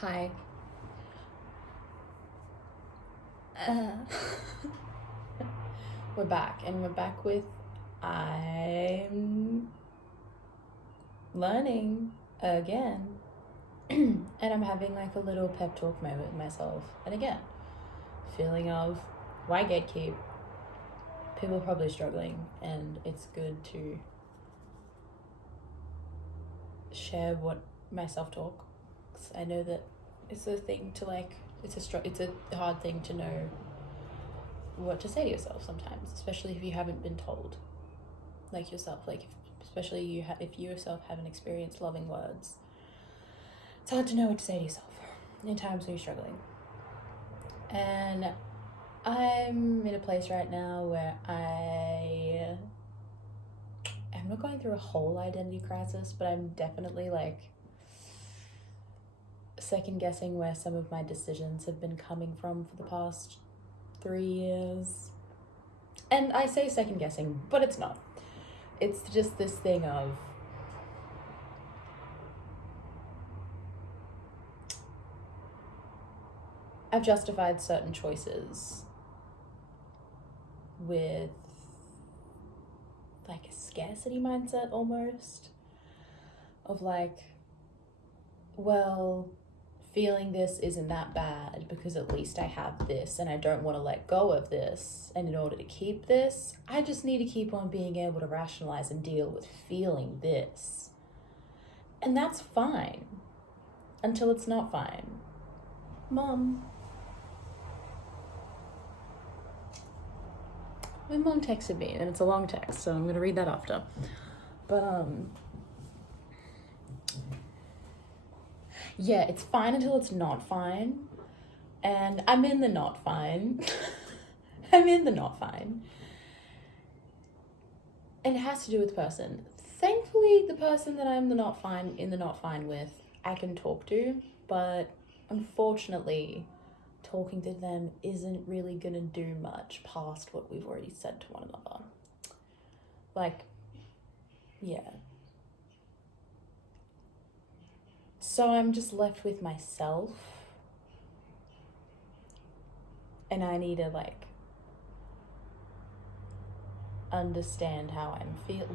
Hi. Uh, we're back, and we're back with I'm learning again. And I'm having like a little pep talk moment with myself. And again, feeling of why gatekeep? People are probably struggling, and it's good to share what my self talk. I know that it's a thing to like. It's a hard thing to know what to say to yourself sometimes, especially if you haven't been told, like yourself. Like, especially if you yourself haven't experienced loving words, it's hard to know what to say to yourself in times when you're struggling. And I'm in a place right now where I'm not going through a whole identity crisis, but I'm definitely like second guessing where some of my decisions have been coming from for the past 3 years. And I say second guessing, but it's not. It's just this thing of I've justified certain choices with like a scarcity mindset almost, of like, well, feeling this isn't that bad because at least I have this and I don't want to let go of this. And in order to keep this, I just need to keep on being able to rationalize and deal with feeling this. And that's fine until it's not fine. Mom. My mom texted me, and it's a long text, so I'm going to read that after. But, yeah, it's fine until it's not fine. And I'm in the not fine. I'm in the not fine. And it has to do with the person. Thankfully, the person that I'm in the not fine with, I can talk to, but unfortunately, talking to them isn't really gonna do much past what we've already said to one another. Like, yeah. So I'm just left with myself, and I need to like understand how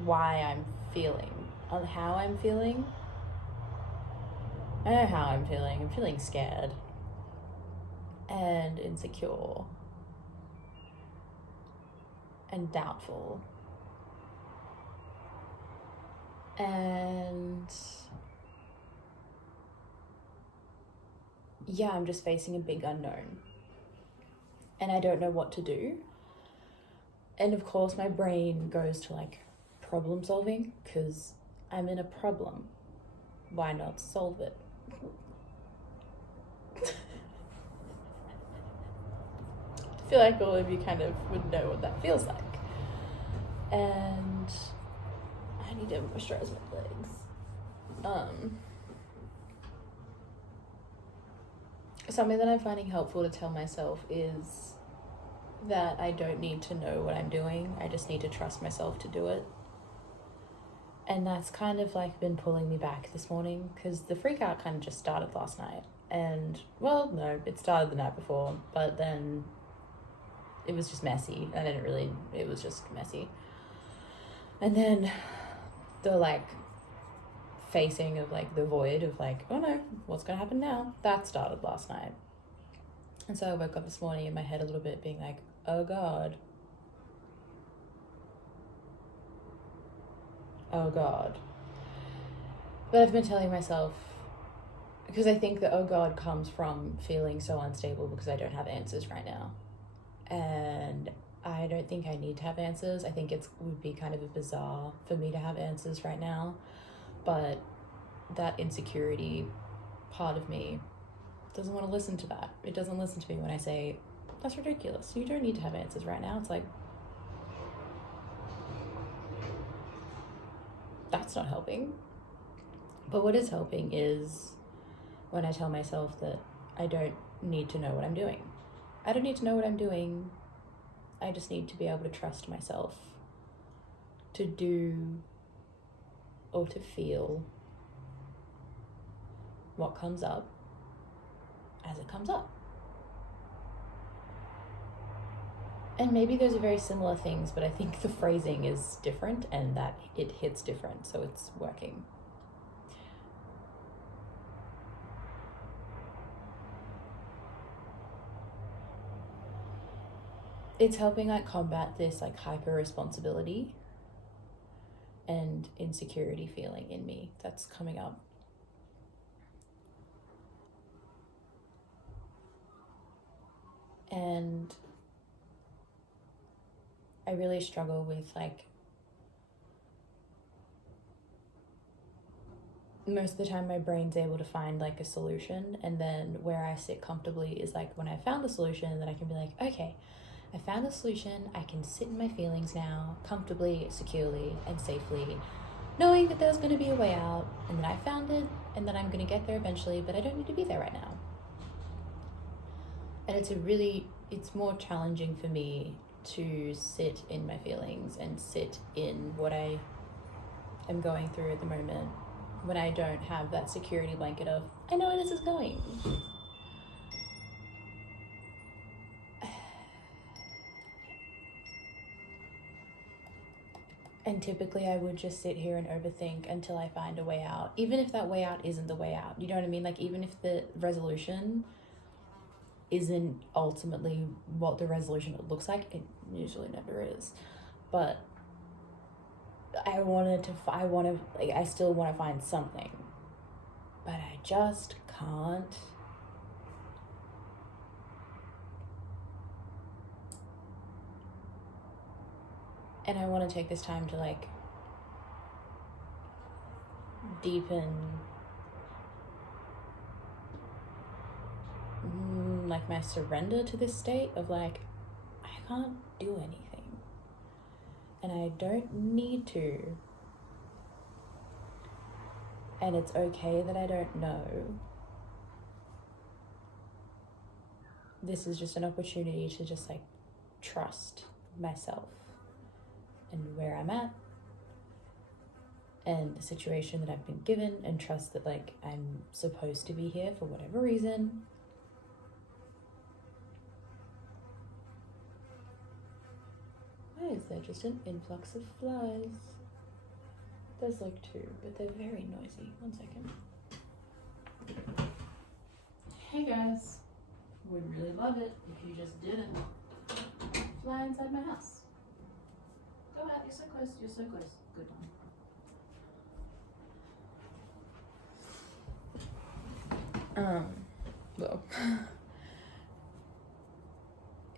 why I'm feeling, on how I'm feeling. I know how I'm feeling. I'm feeling scared and insecure and doubtful. And yeah, I'm just facing a big unknown. And I don't know what to do. And of course, my brain goes to like problem solving because I'm in a problem. Why not solve it? I feel like all of you kind of would know what that feels like. And I need to moisturize my legs. Something that I'm finding helpful to tell myself is that I don't need to know what I'm doing. I just need to trust myself to do it. And that's kind of like been pulling me back this morning because the freak out kind of just started last night. And well, no, it started the night before, but then it was just messy. It was just messy. And then the like facing of like the void of like, oh no, what's gonna happen now? That started last night. And so I woke up this morning in my head a little bit being like, oh God. Oh God. But I've been telling myself, because I think that oh God comes from feeling so unstable because I don't have answers right now. And I don't think I need to have answers. I think it would be kind of bizarre for me to have answers right now. But that insecurity part of me doesn't want to listen to that. It doesn't listen to me when I say, that's ridiculous. You don't need to have answers right now. It's like, that's not helping. But what is helping is when I tell myself that I don't need to know what I'm doing. I don't need to know what I'm doing. I just need to be able to trust myself to do or to feel what comes up as it comes up. And maybe those are very similar things, but I think the phrasing is different and that it hits different, so it's working. It's helping like combat this like hyper responsibility and insecurity feeling in me that's coming up. And I really struggle with like, most of the time my brain's able to find like a solution, and then where I sit comfortably is like when I found the solution, then I can be like, okay, I found the solution, I can sit in my feelings now comfortably, securely, and safely, knowing that there's going to be a way out, and that I found it, and that I'm going to get there eventually, but I don't need to be there right now. And it's more challenging for me to sit in my feelings and sit in what I am going through at the moment when I don't have that security blanket of, I know where this is going. And typically I would just sit here and overthink until I find a way out, even if that way out isn't the way out. You know what I mean? Like, even if the resolution isn't ultimately what the resolution looks like, it usually never is. But I still want to find something, but I just can't. And I want to take this time to like deepen like my surrender to this state of like, I can't do anything and I don't need to, and it's okay that I don't know. This is just an opportunity to just like trust myself and where I'm at and the situation that I've been given, and trust that like I'm supposed to be here for whatever reason. Why is there just an influx of flies? There's like two, but they're very noisy. 1 second. Hey guys, would really love it if you just didn't fly inside my house. Go out, you're so close, you're so close. Good one. Well,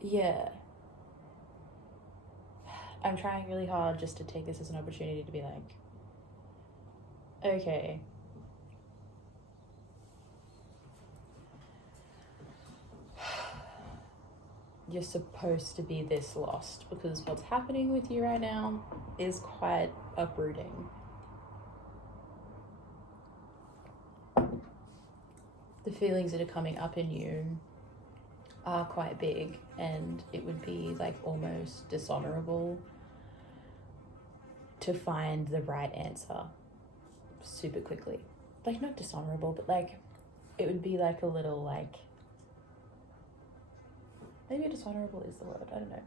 yeah. I'm trying really hard just to take this as an opportunity to be like, okay, you're supposed to be this lost, because what's happening with you right now is quite uprooting. The feelings that are coming up in you are quite big, and it would be like almost dishonorable to find the right answer super quickly. Like, not dishonorable, but like it would be like a little like, maybe dishonorable is the word, I don't know.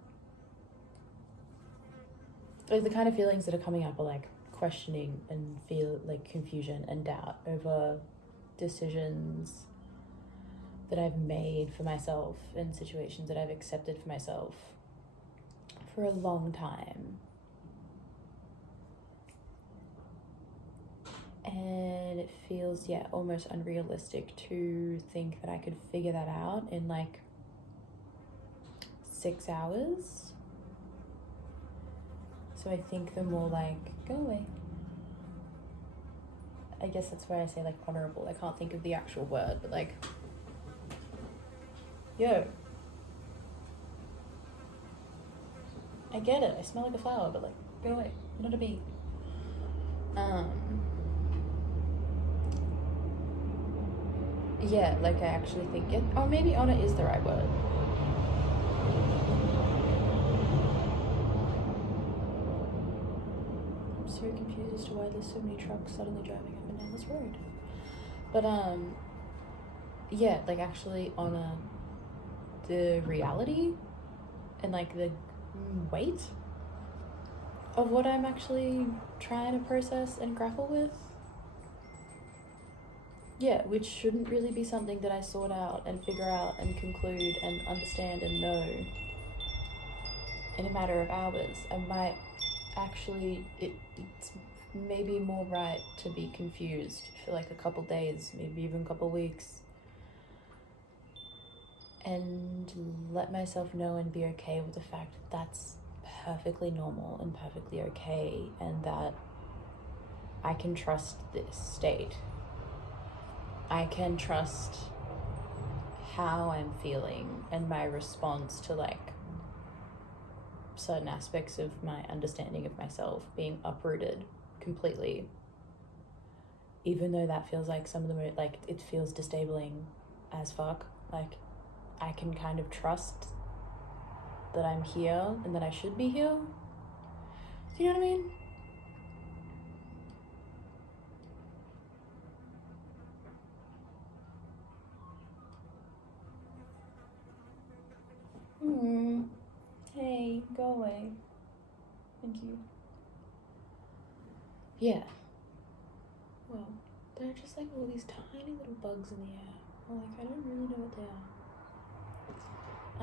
Like, the kind of feelings that are coming up are like questioning and feel like confusion and doubt over decisions that I've made for myself and situations that I've accepted for myself for a long time. And it feels, yeah, almost unrealistic to think that I could figure that out in like 6 hours. So I think the more like, go away. I guess that's why I say like honorable. I can't think of the actual word, but like, yo, I get it, I smell like a flower, but like, go away, not a bee. Yeah, like I actually think it, or maybe honor is the right word. I'm so confused as to why there's so many trucks suddenly driving up and down this road. But yeah, like actually honor the reality and like the weight of what I'm actually trying to process and grapple with. Yeah, which shouldn't really be something that I sort out and figure out and conclude and understand and know in a matter of hours. I might actually, it's maybe more right to be confused for like a couple days, maybe even a couple weeks, and let myself know and be okay with the fact that that's perfectly normal and perfectly okay, and that I can trust this state. I can trust how I'm feeling and my response to like certain aspects of my understanding of myself being uprooted completely, even though that feels like some of the like it feels disabling as fuck. Like I can kind of trust that I'm here and that I should be here. Do you know what I mean? Hey, go away. Thank you. Yeah. Well, there are just like all these tiny little bugs in the air. Like I don't really know what they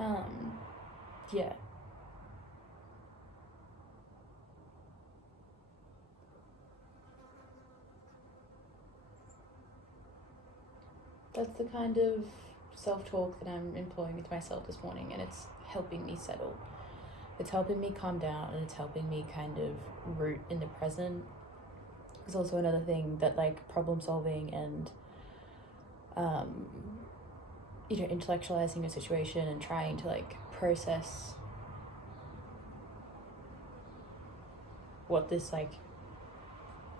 are. Yeah. That's the kind of self-talk that I'm employing with myself this morning, and it's helping me settle. It's helping me calm down, and it's helping me kind of root in the present. There's also another thing that like problem solving and intellectualizing a situation and trying to like process what this like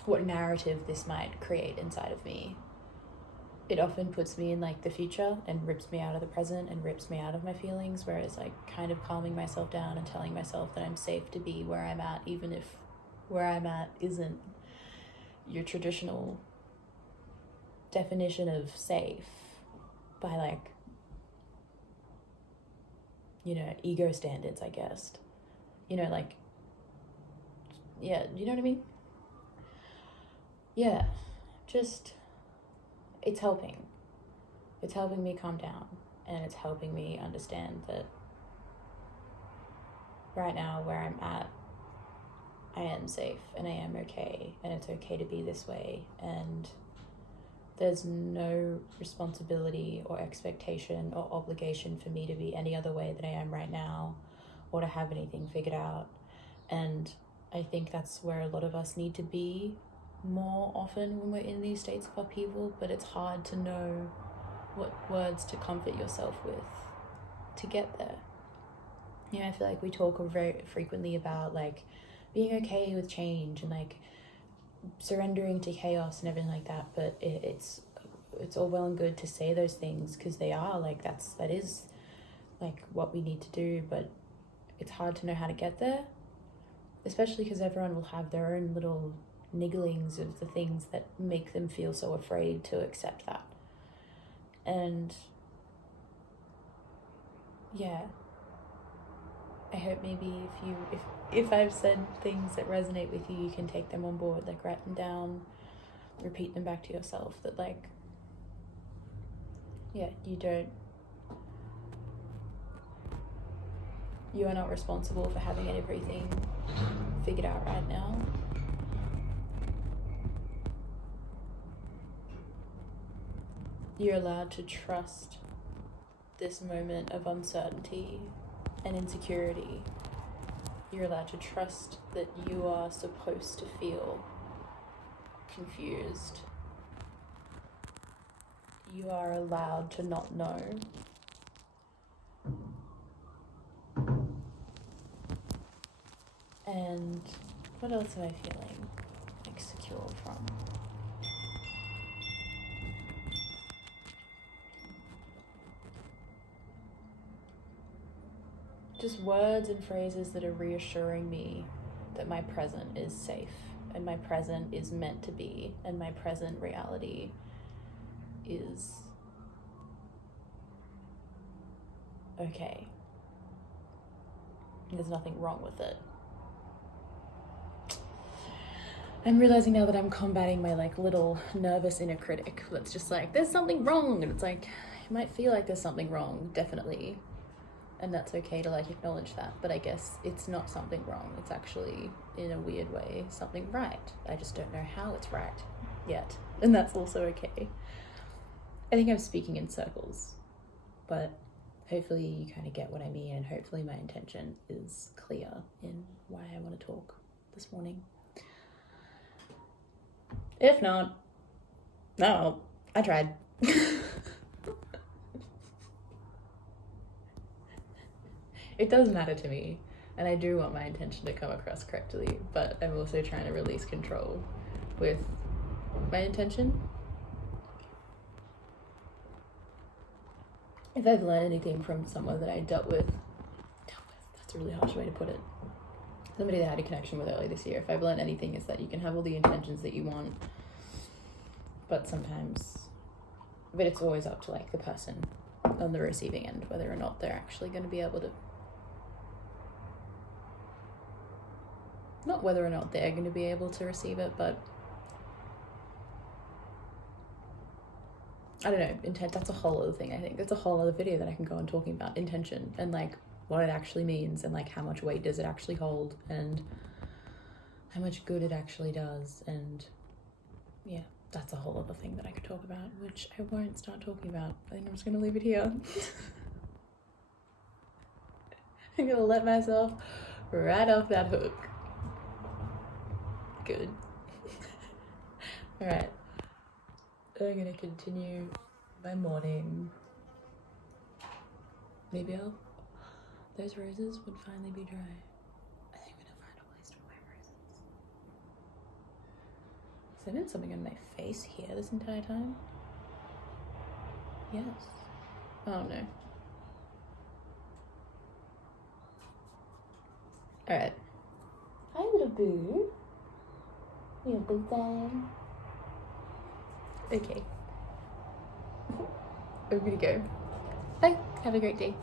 what narrative this might create inside of me. It often puts me in like the future and rips me out of the present and rips me out of my feelings, whereas like kind of calming myself down and telling myself that I'm safe to be where I'm at, even if where I'm at isn't your traditional definition of safe by like ego standards, I guess. Like, yeah, you know what I mean? Yeah, just it's helping me calm down, and it's helping me understand that right now where I'm at, I am safe and I am okay, and it's okay to be this way, and there's no responsibility or expectation or obligation for me to be any other way than I am right now, or to have anything figured out. And I think that's where a lot of us need to be more often when we're in these states of upheaval, but it's hard to know what words to comfort yourself with to get there. I feel like we talk very frequently about like being okay with change and like surrendering to chaos and everything like that, but it's all well and good to say those things because they are like that is like what we need to do, but it's hard to know how to get there, especially because everyone will have their own little nigglings of the things that make them feel so afraid to accept that. And yeah, I hope maybe if I've said things that resonate with you, you can take them on board, like write them down, repeat them back to yourself, that like, yeah, you are not responsible for having everything figured out right now. You're allowed to trust this moment of uncertainty and insecurity. You're allowed to trust that you are supposed to feel confused. You are allowed to not know. And what else am I feeling like secure from? Just words and phrases that are reassuring me that my present is safe and my present is meant to be and my present reality is okay. There's nothing wrong with it. I'm realizing now that I'm combating my like little nervous inner critic that's just like, there's something wrong, and it's like, it might feel like there's something wrong, definitely, and that's okay to like acknowledge that, but I guess it's not something wrong, it's actually in a weird way something right. I just don't know how it's right yet, and that's also okay. I think I'm speaking in circles, but hopefully you kind of get what I mean, and hopefully my intention is clear in why I want to talk this morning. If not, no, I tried. It does matter to me, and I do want my intention to come across correctly, but I'm also trying to release control with my intention. If I've learned anything from someone that I dealt with, that's a really harsh way to put it, somebody that I had a connection with earlier this year, if I've learned anything, is that you can have all the intentions that you want, but it's always up to like the person on the receiving end whether or not they're actually going to be able to, not whether or not they're going to be able to receive it, but I don't know, intent, that's a whole other thing. I think that's a whole other video that I can go on talking about intention and like what it actually means, and like how much weight does it actually hold, and how much good it actually does, and yeah, that's a whole other thing that I could talk about, which I won't start talking about. I think I'm just gonna leave it here. I'm gonna let myself right off that hook. Good. All right, I'm gonna continue my morning. Maybe those roses would finally be dry. I think I'm gonna find a place to put my roses. Has there been something on my face here this entire time? Yes. Oh no. Alright. Hi, little boo. You big thing. Okay. I'm gonna go. Bye. Have a great day.